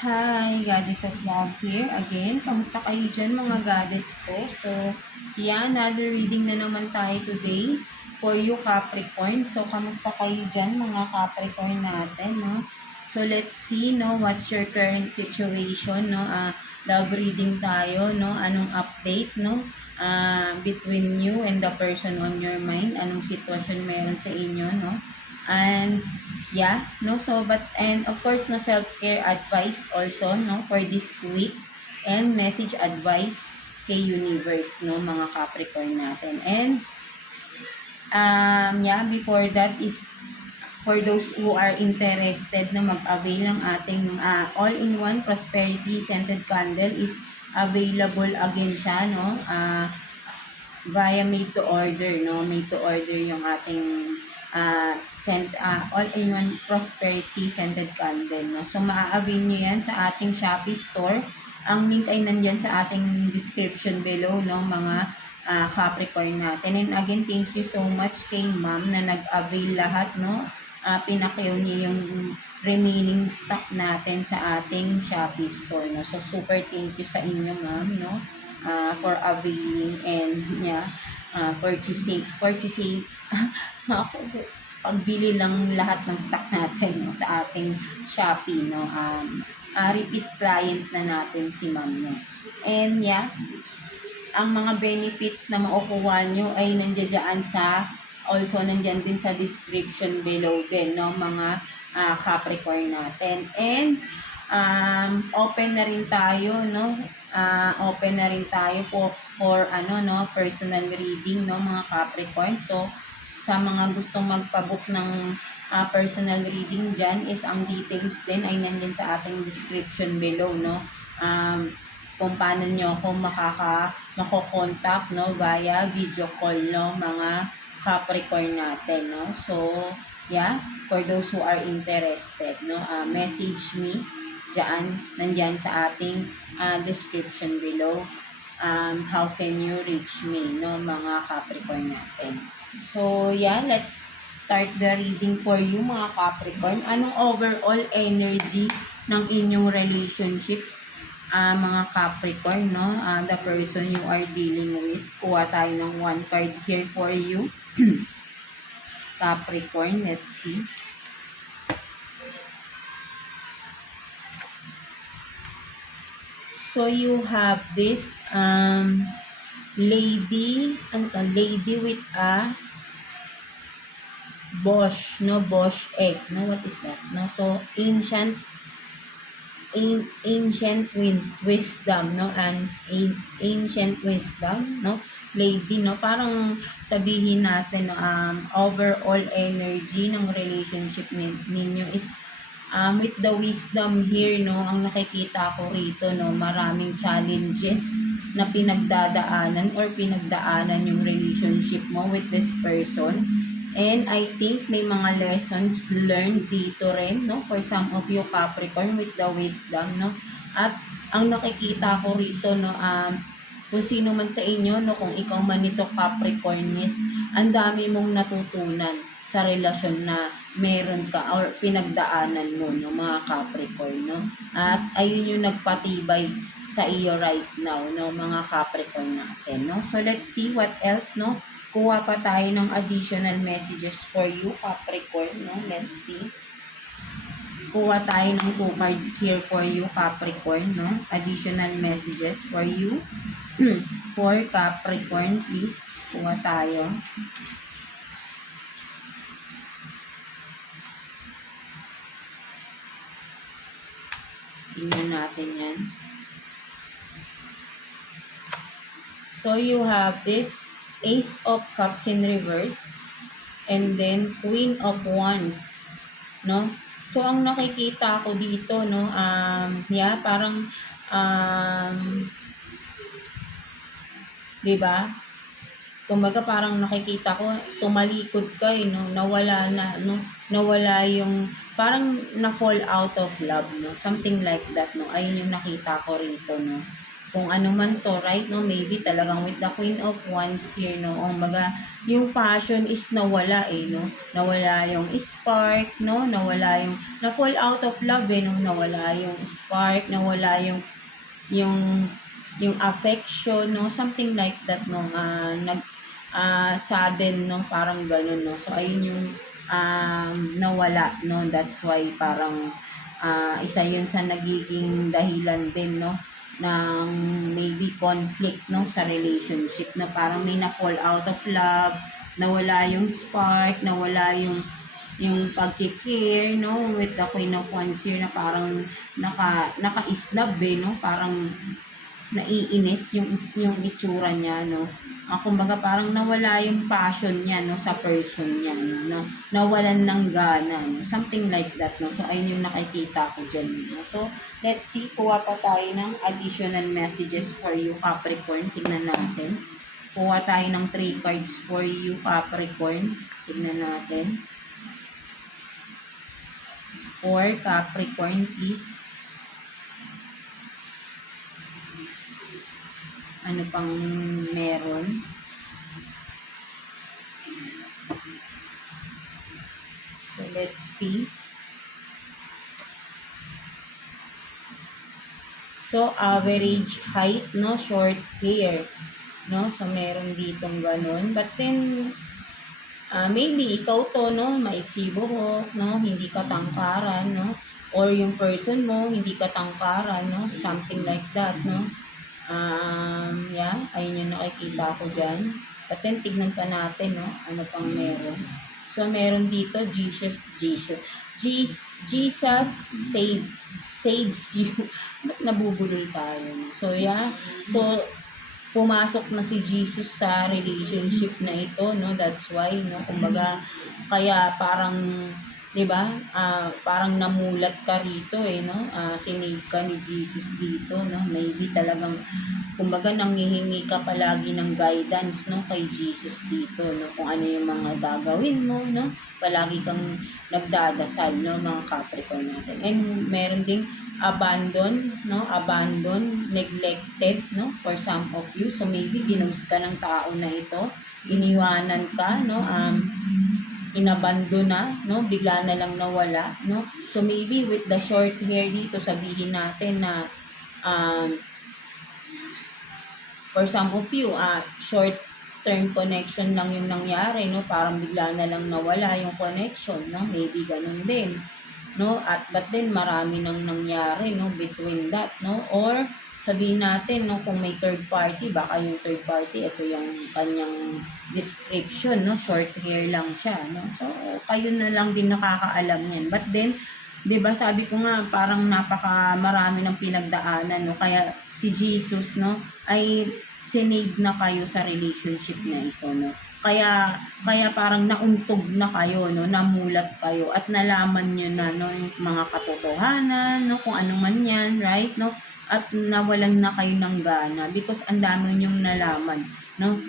Hi, Goddess of Love here again. Kamusta kayo dyan mga goddess ko? So, yeah, another reading na naman tayo today for you Capricorn. So, kamusta kayo dyan mga Capricorn natin, no? So, let's see, no, what's your current situation, no? Love reading tayo, no? Anong update, no? Between you and the person on your mind. Anong sitwasyon meron sa inyo, no? And yeah, no, so but and of course no, self-care advice also, no, for this week, and message advice kay universe, no, mga Capricorn natin. And yeah, before that is for those who are interested na mag-avail ng ating all-in-one prosperity scented candle is available again siya, no, via made to order, no, made to order yung ating all-in-one prosperity scented candle, no. So maa-avail niyo yan sa ating Shopee store. Ang link ay nandiyan sa ating description below, no, mga Capricorn natin. And again, thank you so much kay ma'am na nag-avail lahat, no. Pinakyaw niyo yung remaining stock natin sa ating Shopee store, no. So super thank you sa inyo ma'am, no, for availing and yeah, purchasing pagbili lang lahat ng stock natin, no, sa ating Shopee, no. Repeat client na natin si ma'am, no. And yeah, ang mga benefits na makukuha nyo ay nandiyan sa also nandiyan din sa description below din, no, mga Capricorn natin. And open na rin tayo, no, open na rin tayo for ano, no, personal reading, no, mga Capricorn. So sa mga gustong magpabook ng personal reading dyan is ang details din ay nandyan sa ating description below, no. Kung paano nyo ako mako-contact, no, via video call, no, mga Capricorn natin, no. So yeah, for those who are interested, no, message me dyan, nandyan sa ating description below. How can you reach me, no, mga Capricorn natin. So yeah, let's start the reading for you mga Capricorn. Anong overall energy ng inyong relationship, mga Capricorn, no? The person you are dealing with. Kuha tayo ng one card here for you. Capricorn, let's see. So you have this lady with a Bosch, no, Bosch egg, no, what is that, no? So ancient wisdom, no, and ancient wisdom, no, lady, no, parang sabihin natin, no, overall energy ng relationship ninyo is with the wisdom here, no, ang nakikita ko rito, no, maraming challenges na pinagdadaanan or pinagdaanan yung relationship mo with this person. And I think may mga lessons learned dito rin, no, for some of you Capricorn with the wisdom, no. At ang nakikita ko rito, no, kung sino man sa inyo, no, kung ikaw man ito Capricorn is, ang dami mong natutunan sa relasyon na meron ka or pinagdaanan mo, no, mga Capricorn, no. At ayun yung nagpatibay sa iyo right now, no, mga Capricorn natin, no. So let's see what else, no. Kuha pa tayo ng additional messages for you Capricorn, no. Let's see. Kuha tayo ng 2 cards here for you Capricorn, no. Additional messages for you for Capricorn, please. Kuha tayo. Tingnan natin yan. So you have this Ace of Cups in reverse and then Queen of Wands, no. So ang nakikita ko dito, no, yeah, parang 'di ba? Kumbaga parang nakikita ko tumalikod ka, no, nawala na, no, nawala yung parang na fall out of love, no, something like that, no. Ayun yung nakita ko rito, no. kung ano man to, right, no? Maybe talagang with the Queen of Wands here, no? O maga, yung passion is nawala, no? Nawala yung spark, no? Nawala yung, na-fall out of love, no? Nawala yung spark, nawala yung, yung affection, no? Something like that, no? Sudden, no? Parang ganun, no? So, ayun yung, nawala, no? That's why parang, isa yun sa nagiging dahilan din, no? Ng maybe conflict, no, sa relationship, na parang may na-fall out of love, nawala yung spark, nawala yung pagki-care, no, with the Queen of Wands here, na parang naka-isnab, no, parang naiinis yung itsura niya, no. Kumbaga parang nawala yung passion niya, no, sa person niya, no, nawalan ng gana, no, something like that, no. So, ayun yung nakikita ko dyan, no. So, let's see, kuha pa tayo ng additional messages for you, Capricorn. Tingnan natin. Kuha tayo ng 3 cards for you, Capricorn. Tingnan natin. For Capricorn, please. Ano pang meron? So, let's see. So, average height, no? Short hair, no? So, meron ditong ganun. But then, maybe ikaw to, no? Maiksi buhok, no? Hindi ka tangkaran, no? Or yung person mo, hindi ka tangkaran, no? Something like that, no? Yeah, ayun yung nakikita ko dyan. But then, tignan pa natin, no? Ano pang meron. So, meron dito, Jesus saves you. Ba't nabubulol tayo? No? So, yeah. So, pumasok na si Jesus sa relationship na ito, no? That's why, no? Kumbaga, kaya parang, 'di ba? Parang namulat ka rito, no? Sinave ka ni Jesus dito, no? Maybe talagang, kumbaga, nanghihingi ka palagi ng guidance, no, kay Jesus dito, no? Kung ano yung mga gagawin mo, no? Palagi kang nagdadasal, no, mga Capricorn natin. And meron ding abandon, no? Abandon, neglected, no? For some of you. So maybe ginost ka ng tao na ito, iniwanan ka, no? Inabandon na, no? Bigla na lang nawala, no? So maybe with the short hair dito, sabihin natin na for some of you, short term connection lang yung nangyari, no? Parang bigla na lang nawala yung connection, no? Maybe ganun din, no? But then marami nang nangyari, no, between that, no? Or sabihin natin, no, kung may third party, baka yung third party, ito yung kanyang description, no? Short hair lang siya, no? So, kayo na lang din nakakaalam yan. But then, 'di ba, sabi ko nga, parang marami ng pinagdaanan, no? Kaya si Jesus, no, ay sinave na kayo sa relationship na ito, no? Kaya parang nauntog na kayo, no? Namulat kayo at nalaman niyo na, no, yung mga katotohanan, no, kung ano man 'yan, right, no? At nawalan na kayo ng gana because ang dami niyong nalaman, no?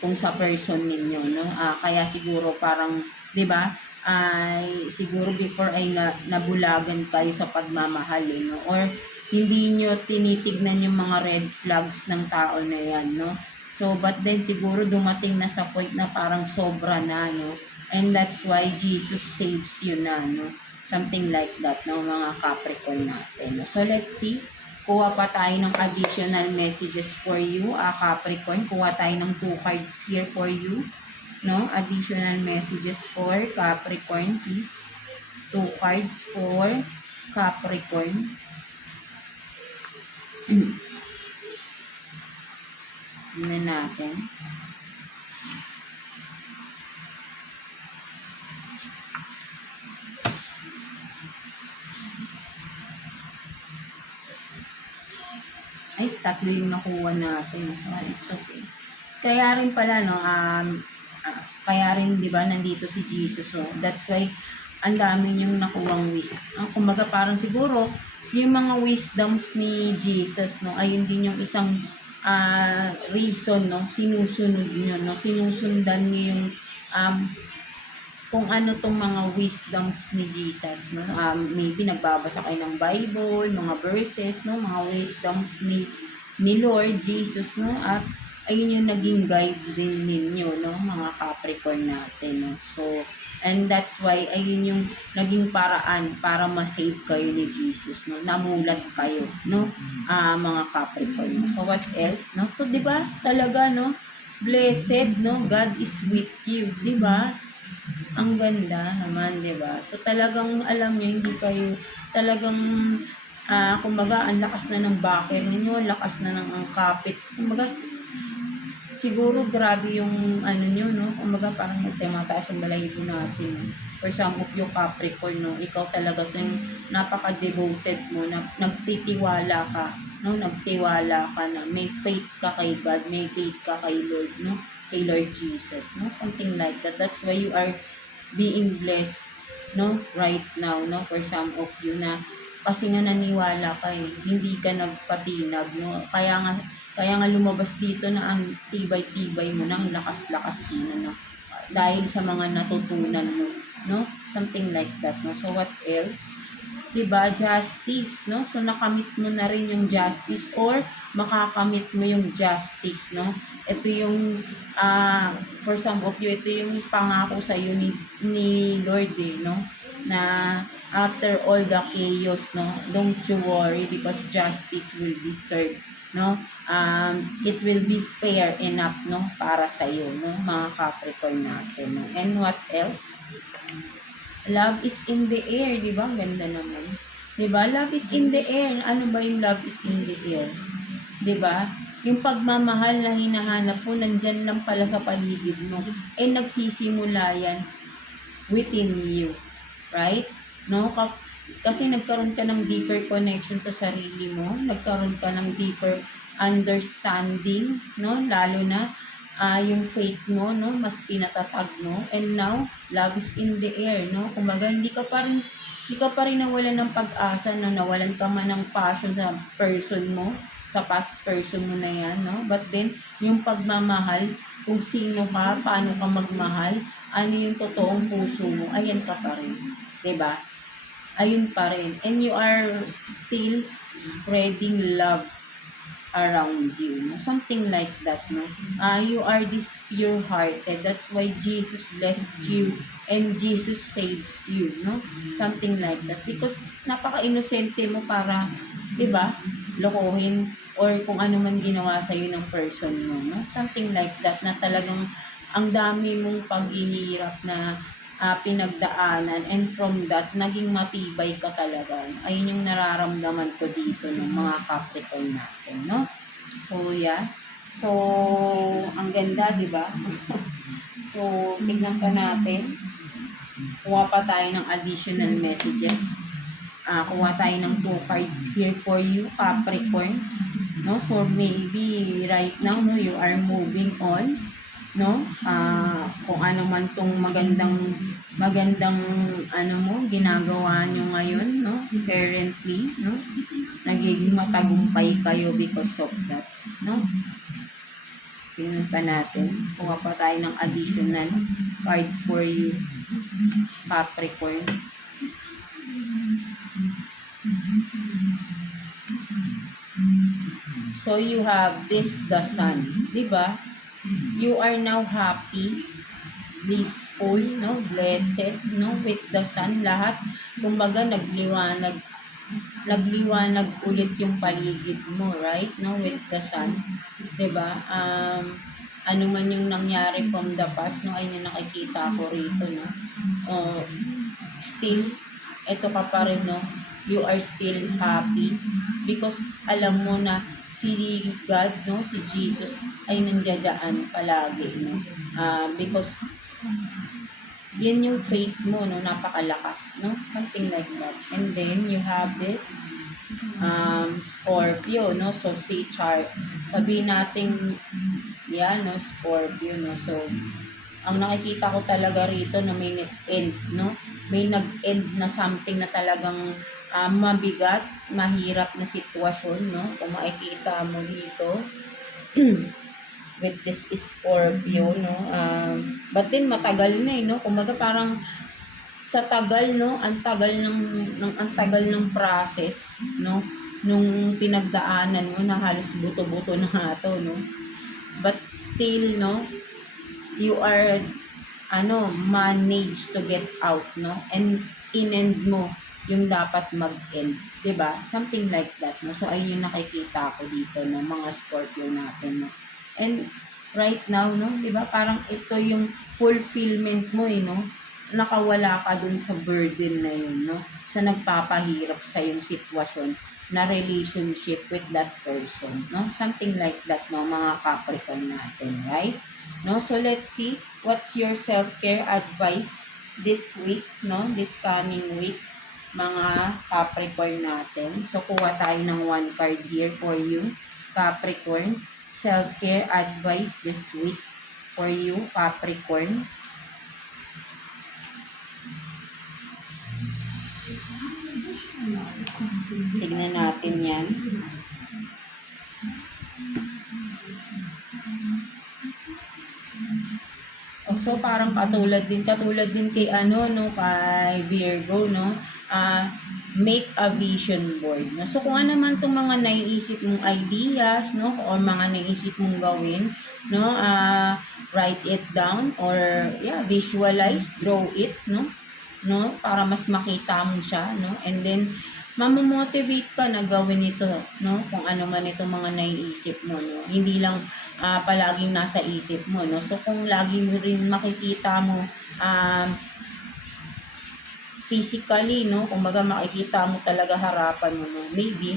Kung sa person ninyo, no? Kaya siguro parang, 'di ba? Ay siguro before ay nabulagan kayo sa pagmamahal, no? Or hindi nyo tinitignan yung mga red flags ng tao na yan, no? So, but then siguro dumating na sa point na parang sobra na, no? And that's why Jesus saves you na, no? Something like that, no, mga Capricorn natin, no? So, let's see. Kuha pa tayo ng additional messages for you, Capricorn. Kuha tayo ng 2 cards here for you, no? Additional messages for Capricorn, please. 2 cards for Capricorn. Tingnan natin. Ay, 3 yung nakuha natin. So, it's okay. Kaya rin pala, no, kaya rin, di ba, nandito si Jesus. So, that's why, ang dami niyong nakuwang wisdom. Kumbaga, parang siguro, yung mga wisdoms ni Jesus, no, ayun din yung isang reason, no, sinusunod niyo, no, sinusundan niyo yung kung ano tong mga wisdoms ni Jesus, no? Maybe nagbabasa kayo ng Bible, mga verses, no? Mga wisdoms ni Lord Jesus, no? At ayun yung naging guide din ninyo, no, mga Capricorn natin, no? So, and that's why ayun yung naging paraan para ma-save kayo ni Jesus, no? Namulat kayo, no? Mga Capricorn. No? So, what else, no? So, 'di ba? Talaga, no? Blessed, no? God is with you, 'di ba? Ang ganda naman, 'di ba? So, talagang alam niyo hindi kayo talagang kumbaga ang lakas na ng backer ninyo, lakas na ng ang kapit. Kumbaga siguro grabe yung ano nyo, no? Kumbaga parang tumataas yung balahibo natin. For some of you Capricorn, no? Ikaw talaga yung napaka-devoted mo, na nagtitiwala ka, no? Nagtiwala ka na may faith ka kay God, may faith ka kay Lord, no? Kay Lord Jesus, no? Something like that. That's why you are being blessed, no? Right now, no? For some of you na kasi nga naniwala ka eh, hindi ka nagpatinag, no? Kaya nga lumabas dito na ang tibay-tibay mo, na ang lakas-lakas mo, no? Dahil sa mga natutunan mo, no? Something like that, no? So, what else? Diba? Justice, no? So, nakamit mo na rin yung justice or makakamit mo yung justice, no? Ito yung, for some of you, ito yung pangako sa iyo ni Lord, eh, no? Na after all the chaos, no? Don't you worry because justice will be served, no? It will be fair enough, no, para sa iyo, no, mga Capricorn natin, no. And what else? Love is in the air, di ba? Ganda naman. Di ba? Love is in the air. Ano ba yung love is in the air? Di ba? Yung pagmamahal na hinahanap mo, nandyan lang pala sa paligid mo. Eh, nagsisimula yan within you. Right? No? Kasi nagkaroon ka ng deeper connection sa sarili mo, nagkaroon ka ng deeper understanding, no? Lalo na yung faith mo, no, mas pinatatag mo. And now, love is in the air, no? Kumbaga, hindi ka pa rin nawalan ng pag-asa, no? Nawalan ka man ng passion sa person mo, sa past person mo na yan, no? But then, yung pagmamahal, kung sino ka, paano ka magmahal, ano yung totoong puso mo, ayan ka pa rin. 'Di ba? Ayun pa rin. And you are still spreading love around you, no? Something like that, no? You are this pure-hearted. That's why Jesus blessed you and Jesus saves you, no? Something like that. Because napaka-inosente mo para, 'di ba, lokohin or kung ano man ginawa sa iyo ng person mo, no? Something like that na talagang ang dami mong paghihirap na pinagdaanan, and from that, naging matibay ka talaga. Ayun yung nararamdaman ko dito ng mga Capricorn natin, no? So, yeah. So, ang ganda, di ba? So, tignan pa natin. Kuha pa tayo ng additional messages. Kuha tayo ng 2 cards here for you, Capricorn. No? So, maybe right now, no, you are moving on, no, kung ano man tong magandang ano mo ginagawa nyo ngayon, no, currently, no, nagiging matagumpay kayo because of that, no. Tingnan pa natin, kuha pa tayo ng additional card for you, Capricorn. So you have this, the Sun, di ba? You are now happy, blissful, no, blessed, no, with the Sun. Lahat, kumbaga, nagliwanag ulit yung paligid mo, right, no, with the Sun, 'di ba? Ano man yung nangyari from the past, no, ay nakikita ko rito, no. Still, eto ka pa rin, no, you are still happy because alam mo na si God, no, si Jesus ay nandiyan palagi, no. Because yan yung faith mo, no, napakalakas, no, something like that. And then you have this Scorpio, no, so si sabihin natin yan, no, Scorpio, no. So ang nakikita ko talaga rito na may end, no, may nag-end na something na talagang mabigat, mahirap na sitwasyon, no, kung makikita mo dito. With this Scorpio, no, but then matagal na, no, kumbaga parang sa tagal, no, ang tagal ng process, no, nung pinagdaanan mo na halos buto-buto na nga to, no? But still, no, you are, manage to get out, no? And in-end mo yung dapat mag-end. 'Di ba? Something like that, no? So, ayun yung nakikita ko dito, no? Mga Scorpio natin, no? And right now, no? 'Di ba? Parang ito yung fulfillment mo, no? Nakawala ka dun sa burden na yun, no? Sa nagpapahirap sa yung sitwasyon na relationship with that person, no? Something like that, no? Mga Capricorn natin, right? No? So, let's see what's your self-care advice this week, no? This coming week, mga Capricorn natin. So, kuha tayo ng one card here for you, Capricorn. Self-care advice this week for you, Capricorn. Tignan natin yan. So parang katulad din kay kay Virgo, no? Make a vision board, no? So kung ano man tong mga naiisip mong ideas, no, or mga naiisip mong gawin, no, write it down or visualize, draw it, no? No, para mas makita mo siya, no? And then mamomotivate ka na gawin ito, no? Kung ano man itong mga naiisip mo, no? Hindi lang palaging nasa isip mo, no? So kung lagi mo rin makikita mo physically, no? Kung baga makikita mo talaga harapan mo, no? Maybe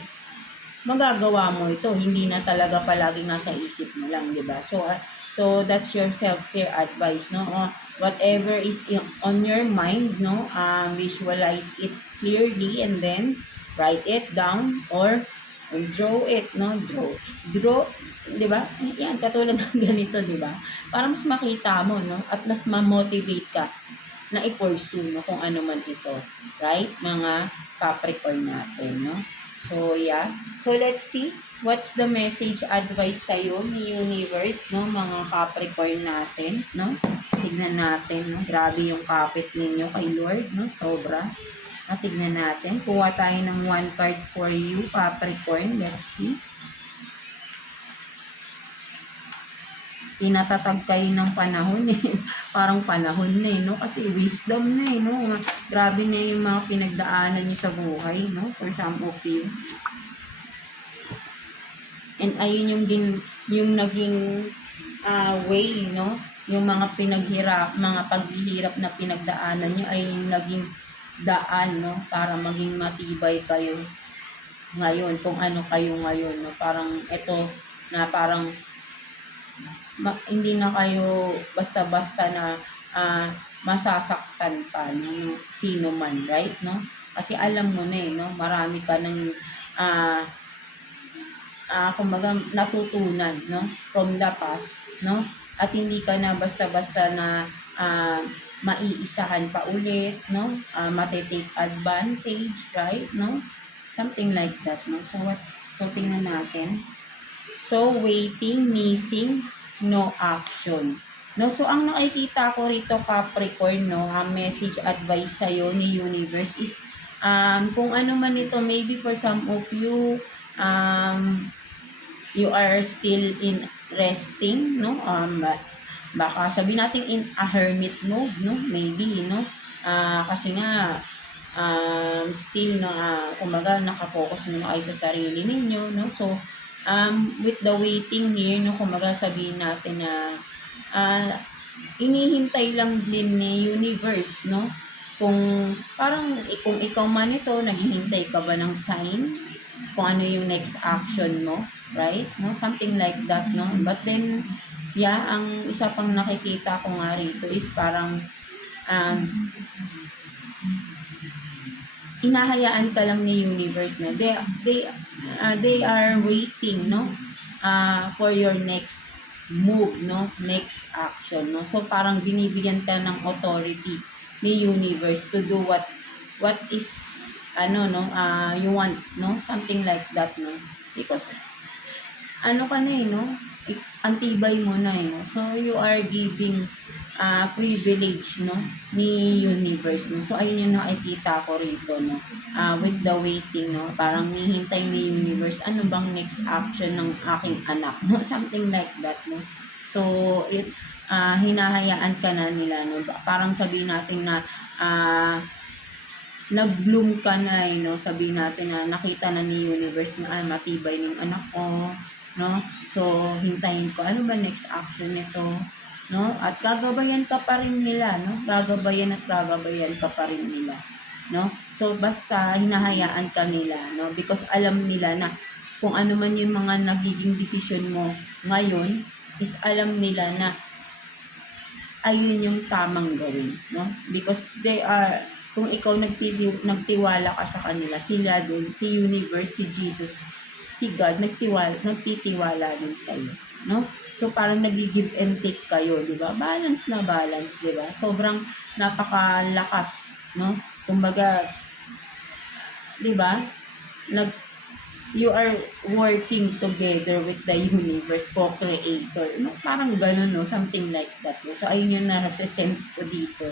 magagawa mo ito, hindi na talaga palaging nasa isip mo lang, di ba? So that's your self-care advice, no? Whatever is on your mind, no? Visualize it clearly and then write it down or draw it, no? Draw, di ba? Yan, katulad ng ganito, di ba? Para mas makita mo, no? At mas ma-motivate ka na i-pursue, no? Kung ano man ito, right? Mga Capricorn natin, no? So, yeah. So, let's see. What's the message advice sa'yo ni Universe, no? Mga Capricorn natin, no? Tignan natin, no? Grabe yung kapit ninyo kay Lord, no? Sobra. Tignan natin. Kuha tayo ng one card for you, Capricorn. Let's see. Tinatatag kayo ng panahon eh. Parang panahon na eh, no? Kasi wisdom na eh, no? Grabe na yung mga pinagdaanan nyo sa buhay, no? For some of you. And ayun yung naging way, no? Yung mga paghihirap na pinagdaanan nyo ay yung naging daan, no? Para maging matibay kayo ngayon, kung ano kayo ngayon, no? Parang ito na parang hindi na kayo basta-basta na masasaktan pa ng sino man, right, no? Kasi alam mo na eh, no? Marami ka ng kumbaga natutunan, no? From the past, no? At hindi ka na basta-basta na maiisahan pa ulit, no? Matitake advantage, right, no? Something like that, no? So tingnan natin. So, waiting, missing, no action. No, so ang nakikita ko rito, Capricorn, no, message advice sa'yo ni Universe is kung ano man ito, maybe for some of you, you are still in resting, no? Baka sabihin natin in a hermit mode, no? Maybe, no? Kasi nga still no, kumbaga nakafocus muna kayo sa sarili ninyo, no? So with the waiting here, no, kumaga sabihin natin na inihintay lang din ni Universe, no? Kung ikaw man ito, naghihintay ka ba ng sign? Kung ano yung next action mo, right? No, something like that, no? But then, ang isa pang nakikita ko nga rito is parang inahayaan ka lang ni Universe na they are waiting, no, for your next move, no, next action, no. So parang binibigyan ka ng authority ni Universe to do what is you want, no, something like that, no, because ka na no, antibay mo na no, so you are giving privilege, no, ni universe, no. So ayun yung nakikita ko rito, no, with the waiting, no, parang hihintay ni universe ano bang next action ng aking anak, no, something like that, no. So hinahayaan ka na nila, no, parang sabihin natin na nag-bloom ka na, no, sabihin natin na nakita na ni universe na matibay yung anak ko, no, so hintayin ko ano ba next action nito, no, at gagabayan ka pa rin nila, no, gagabayan ka pa rin nila, no. So basta hinahayaan ka nila, no, because alam nila na kung ano man yung mga nagiging desisyon mo ngayon is alam nila na ayun yung tamang gawin, no, because they are, kung ikaw nagtiwala ka sa kanila, sila din, si universe, si Jesus, si God, nagtitiwala din sa iyo, no? So parang nagi-give and take kayo, 'di ba? Balance na balance, 'di ba? Sobrang napakalakas, no? Kumbaga, 'di ba? Nag You are working together with the universe, co-creator, no? Parang gano'n, no? Something like that, no? So ayun yung nasa-sense ko dito,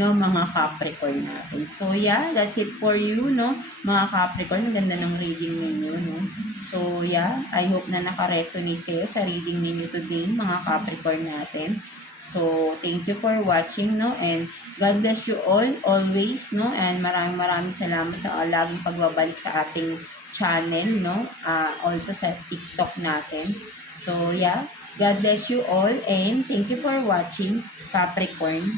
no, mga Capricorn natin. So yeah, that's it for you, no, mga Capricorn. Ang ganda ng reading ninyo, no. So yeah, I hope na naka-resonate kayo sa reading ninyo today, mga Capricorn natin. So thank you for watching, no, and God bless you all always, no, and maraming salamat sa laging pagbabalik sa ating channel, no, also sa TikTok natin. So yeah, God bless you all and thank you for watching, Capricorn.